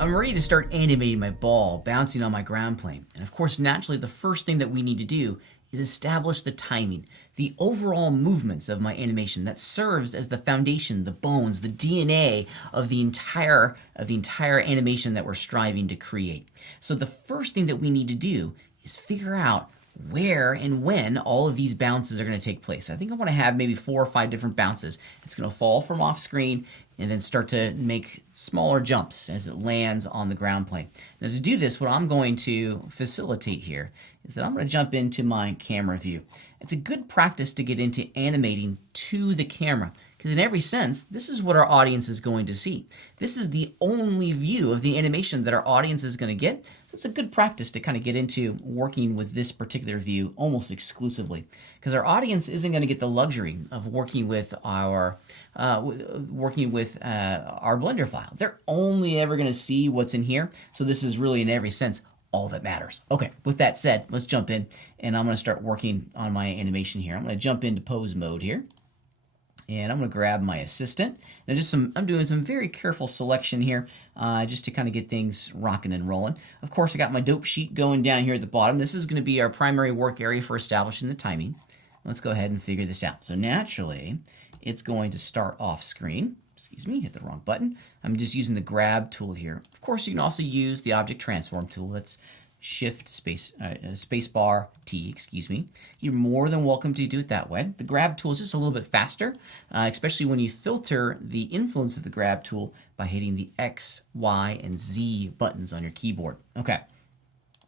I'm ready to start animating my ball bouncing on my ground plane. And of course, naturally, the first thing that we need to do is establish the timing, the overall movements of my animation that serves as the foundation, the bones, the DNA of the entire animation that we're striving to create. So the first thing that we need to do is figure out where and when all of these bounces are going to take place. I think I want to have maybe 4 or 5 different bounces. It's going to fall from off screen and then start to make smaller jumps as it lands on the ground plane. Now to do this, what I'm going to facilitate here is that I'm going to jump into my camera view. It's a good practice to get into animating to the camera, because in every sense, this is what our audience is going to see. This is the only view of the animation that our audience is going to get. So it's a good practice to kind of get into working with this particular view almost exclusively, because our audience isn't going to get the luxury of working with our Blender file. They're only ever going to see what's in here. So this is really, in every sense, all that matters. Okay, with that said, let's jump in, and I'm going to start working on my animation here. I'm going to jump into pose mode here. And I'm going to grab my assistant. Now I'm doing some very careful selection here just to kind of get things rocking and rolling. Of course, I got my dope sheet going down here at the bottom. This is going to be our primary work area for establishing the timing. Let's go ahead and figure this out. So naturally, it's going to start off screen. Excuse me, hit the wrong button. I'm just using the grab tool here. Of course, you can also use the object transform tool. That's Shift space bar T, excuse me. You're more than welcome to do it that way. The grab tool is just a little bit faster, especially when you filter the influence of the grab tool by hitting the X, Y, and Z buttons on your keyboard. Okay,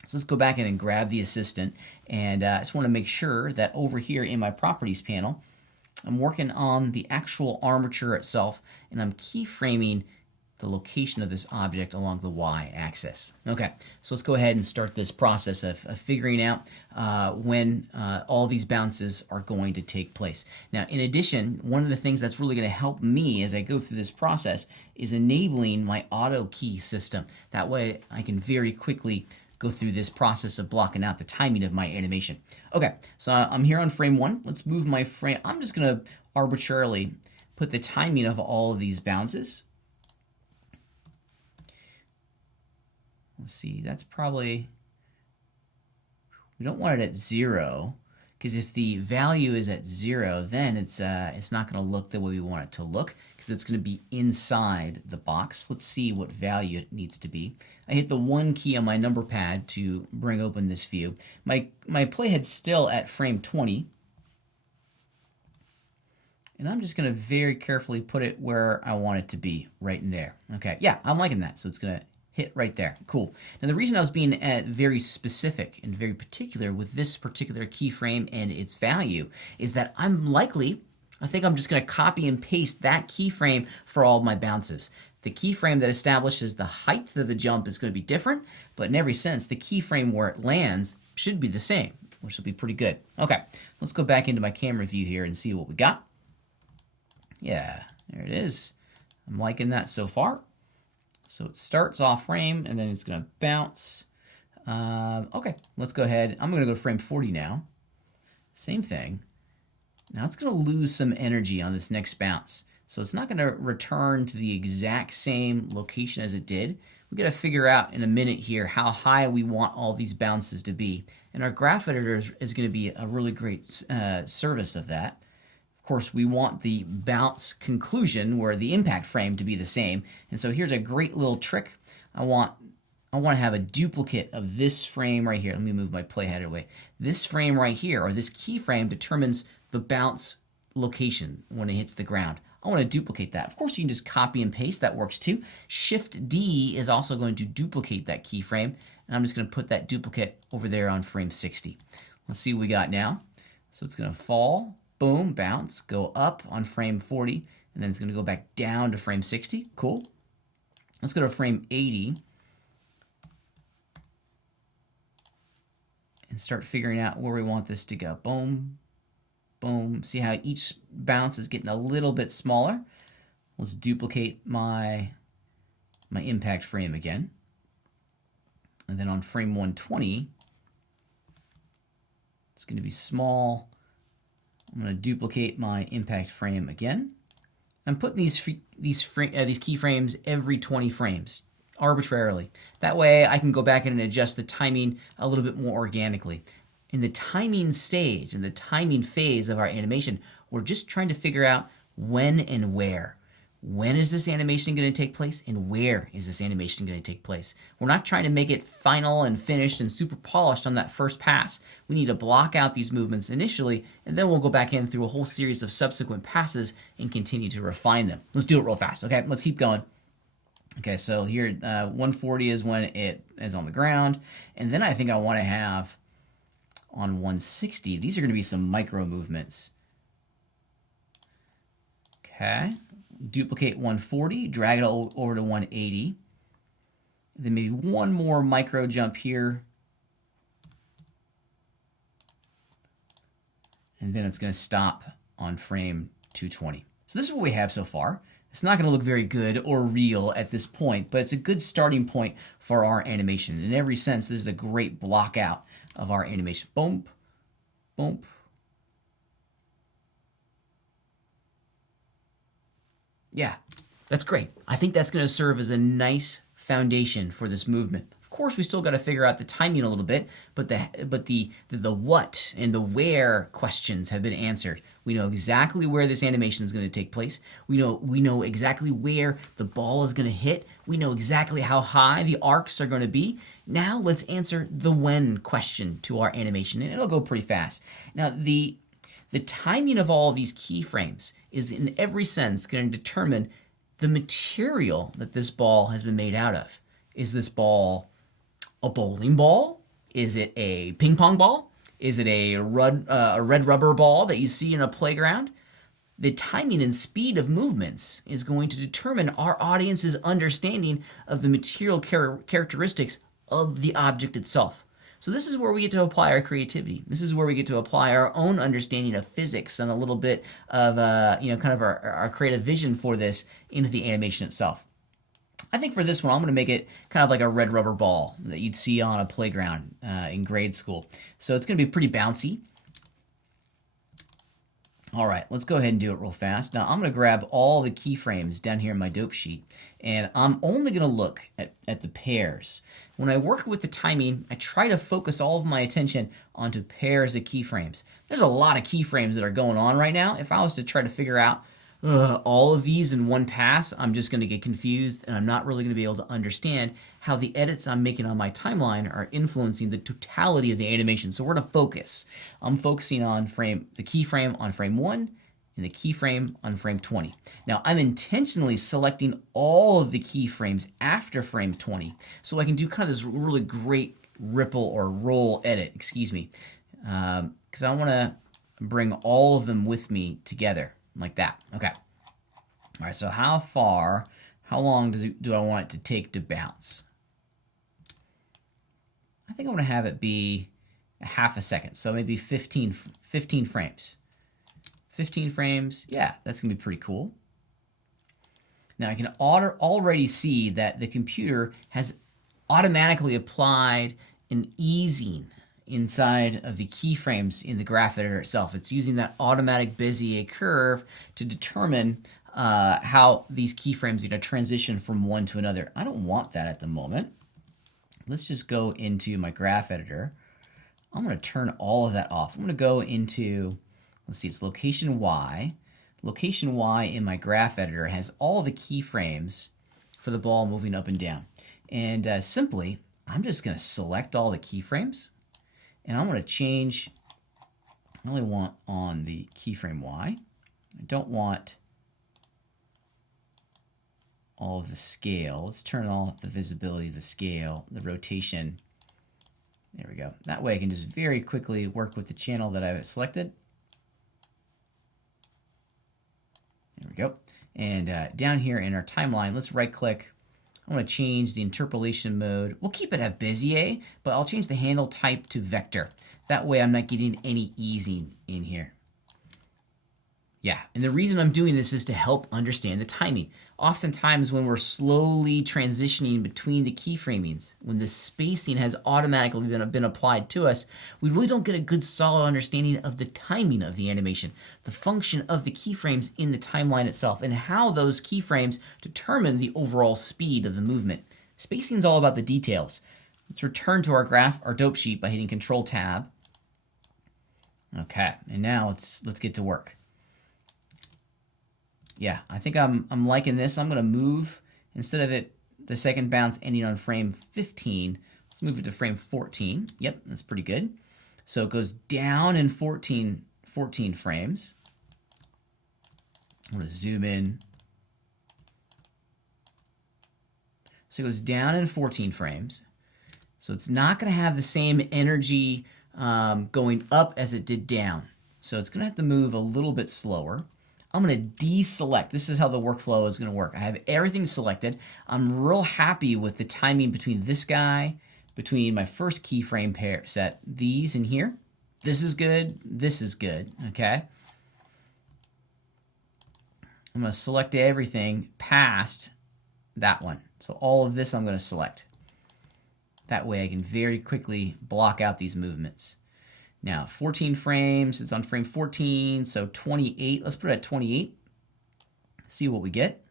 so let's go back in and grab the assistant, and I just want to make sure that over here in my properties panel, I'm working on the actual armature itself, and I'm keyframing the location of this object along the y-axis. Okay, so let's go ahead and start this process of figuring out when all these bounces are going to take place. Now, in addition, one of the things that's really going to help me as I go through this process is enabling my auto key system. That way, I can very quickly go through this process of blocking out the timing of my animation. Okay, so I'm here on frame 1. Let's move my frame. I'm just going to arbitrarily put the timing of all of these bounces. Let's see, that's probably, we don't want it at 0, because if the value is at 0, then it's not going to look the way we want it to look, because it's going to be inside the box. Let's see what value it needs to be. I hit the 1 key on my number pad to bring open this view. My playhead's still at frame 20, and I'm just going to very carefully put it where I want it to be, right in there. Okay, yeah, I'm liking that, so it's going to hit right there. Cool. Now the reason I was being very specific and very particular with this particular keyframe and its value is that I think I'm just going to copy and paste that keyframe for all of my bounces. The keyframe that establishes the height of the jump is going to be different, but in every sense, the keyframe where it lands should be the same, which will be pretty good. Okay, let's go back into my camera view here and see what we got. Yeah, there it is. I'm liking that so far. So it starts off frame, and then it's going to bounce. Okay, let's go ahead. I'm going to go to frame 40 now. Same thing. Now it's going to lose some energy on this next bounce. So it's not going to return to the exact same location as it did. We've got to figure out in a minute here how high we want all these bounces to be. And our graph editor is going to be a really great service of that. Of course, we want the bounce conclusion where the impact frame to be the same. And so here's a great little trick. I want to have a duplicate of this frame right here. Let me move my playhead away. This frame right here, or this keyframe, determines the bounce location when it hits the ground. I want to duplicate that. Of course, you can just copy and paste. That works too. Shift D is also going to duplicate that keyframe. And I'm just going to put that duplicate over there on frame 60. Let's see what we got now. So it's going to fall. Boom, bounce, go up on frame 40, and then it's going to go back down to frame 60. Cool. Let's go to frame 80 and start figuring out where we want this to go. Boom, boom. See how each bounce is getting a little bit smaller? Let's duplicate my impact frame again. And then on frame 120, it's going to be small. I'm going to duplicate my impact frame again. I'm putting these keyframes every 20 frames. arbitrarily. That way I can go back in and adjust the timing a little bit more organically. In the timing stage, in the timing phase of our animation, we're just trying to figure out when and where. When is this animation going to take place, and where is this animation going to take place? We're not trying to make it final and finished and super polished on that first pass. We need to block out these movements initially, and then we'll go back in through a whole series of subsequent passes and continue to refine them. Let's do it real fast, okay? Let's keep going. Okay, so here 140 is when it is on the ground, and then I think I want to have on 160, these are going to be some micro movements. Okay, duplicate 140, drag it over to 180. Then maybe one more micro jump here. And then it's going to stop on frame 220. So this is what we have so far. It's not going to look very good or real at this point, but it's a good starting point for our animation. In every sense, this is a great block out of our animation. Boom, boom. Yeah, that's great. I think that's going to serve as a nice foundation for this movement. Of course, we still got to figure out the timing a little bit, but the what and the where questions have been answered. We know exactly where this animation is going to take place. We know exactly where the ball is going to hit. We know exactly how high the arcs are going to be. Now let's answer the when question to our animation, and it'll go pretty fast. Now the timing of all of these keyframes is in every sense going to determine the material that this ball has been made out of. Is this ball a bowling ball? Is it a ping pong ball? Is it a red rubber ball that you see in a playground? The timing and speed of movements is going to determine our audience's understanding of the material characteristics of the object itself. So this is where we get to apply our creativity. This is where we get to apply our own understanding of physics and a little bit of kind of our creative vision for this into the animation itself. I think for this one, I'm going to make it kind of like a red rubber ball that you'd see on a playground in grade school. So it's going to be pretty bouncy. All right, let's go ahead and do it real fast. Now I'm going to grab all the keyframes down here in my dope sheet, and I'm only going to look at the pairs. When I work with the timing, I try to focus all of my attention onto pairs of keyframes. There's a lot of keyframes that are going on right now. If I was to try to figure out all of these in one pass, I'm just going to get confused, and I'm not really going to be able to understand how the edits I'm making on my timeline are influencing the totality of the animation. So we're going to focus. I'm focusing on the keyframe on frame 1 and the keyframe on frame 20. Now I'm intentionally selecting all of the keyframes after frame 20 so I can do kind of this really great ripple or roll edit, because I want to bring all of them with me together. Like that. Okay. All right, so how long do I want it to take to bounce? I think I'm going to have it be a half a second, so maybe 15 frames. 15 frames, yeah, that's going to be pretty cool. Now I can already see that the computer has automatically applied an easing inside of the keyframes in the graph editor itself. It's using that automatic Bezier curve to determine how these keyframes are going to transition from one to another. I don't want that at the moment. Let's just go into my graph editor. I'm going to turn all of that off. I'm going to go into, let's see, it's location Y. Location Y in my graph editor has all the keyframes for the ball moving up and down. And simply, I'm just going to select all the keyframes. And I'm going to change, I only want on the keyframe Y. I don't want all of the scale. Let's turn off the visibility of the scale, the rotation. There we go. That way I can just very quickly work with the channel that I've selected. There we go. And down here in our timeline, let's right click. I'm going to change the interpolation mode. We'll keep it at Bezier, but I'll change the handle type to vector. That way I'm not getting any easing in here. Yeah, and the reason I'm doing this is to help understand the timing. Oftentimes when we're slowly transitioning between the keyframings, when the spacing has automatically been applied to us, we really don't get a good solid understanding of the timing of the animation, the function of the keyframes in the timeline itself, and how those keyframes determine the overall speed of the movement. Spacing is all about the details. Let's return to our graph, our dope sheet, by hitting Control Tab. Okay, and now let's get to work. Yeah, I think I'm liking this. I'm gonna move, instead of the second bounce ending on frame 15, let's move it to frame 14. Yep, that's pretty good. So it goes down in 14 frames. I'm gonna zoom in. So it goes down in 14 frames. So it's not gonna have the same energy going up as it did down. So it's gonna have to move a little bit slower. I'm gonna deselect. This is how the workflow is gonna work. I have everything selected. I'm real happy with the timing between this guy, between my first keyframe pair set, these in here. This is good, okay? I'm gonna select everything past that one. So all of this I'm gonna select. That way I can very quickly block out these movements. Now, 14 frames, it's on frame 14, so 28. Let's put it at 28. See what we get.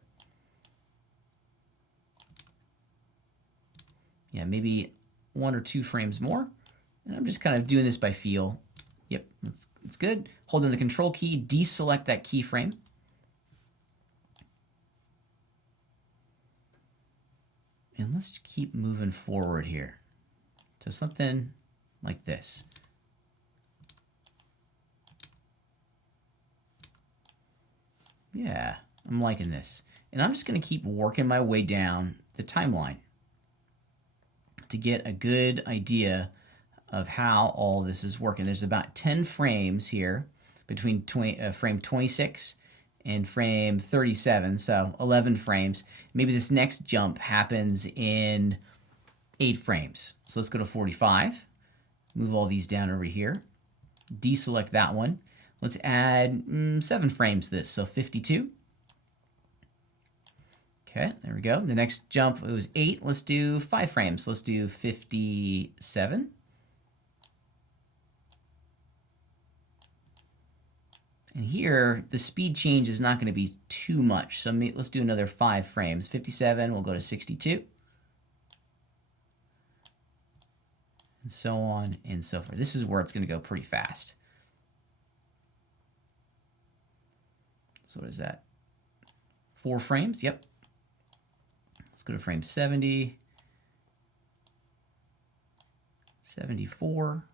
Yeah, maybe 1 or 2 frames more. And I'm just kind of doing this by feel. Yep, it's good. Holding the Control key, deselect that keyframe. And let's keep moving forward here to something like this. Yeah, I'm liking this. And I'm just going to keep working my way down the timeline to get a good idea of how all this is working. There's about 10 frames here between frame 26 and frame 37, so 11 frames. Maybe this next jump happens in 8 frames. So let's go to 45. Move all these down over here. Deselect that one. Let's add 7 frames to this, so 52. Okay, there we go. The next jump, it was 8. Let's do 5 frames. Let's do 57. And here, the speed change is not going to be too much. So let's do another 5 frames. 57, we'll go to 62. And so on and so forth. This is where it's going to go pretty fast. So what is that? 4 frames, yep. Let's go to frame 70. 74.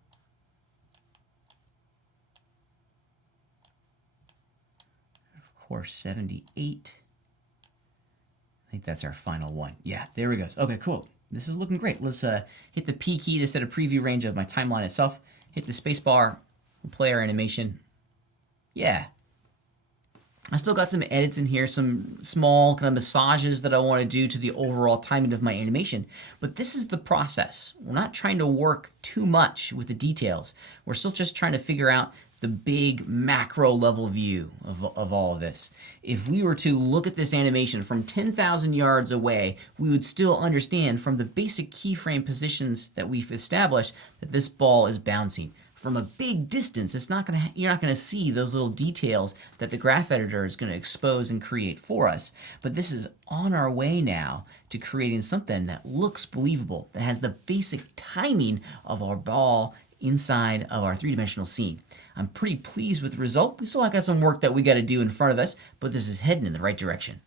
Of course, 78. I think that's our final one. Yeah, there we go. Okay, cool. This is looking great. Let's hit the P key to set a preview range of my timeline itself. Hit the space bar, play our animation. Yeah. I still got some edits in here, some small kind of massages that I want to do to the overall timing of my animation. But this is the process. We're not trying to work too much with the details. We're still just trying to figure out the big macro level view of all of this. If we were to look at this animation from 10,000 yards away, we would still understand from the basic keyframe positions that we've established that this ball is bouncing. From a big distance, you're not gonna see those little details that the graph editor is gonna expose and create for us. But this is on our way now to creating something that looks believable, that has the basic timing of our ball inside of our three-dimensional scene. I'm pretty pleased with the result. We still got some work that we got to do in front of us, but this is heading in the right direction.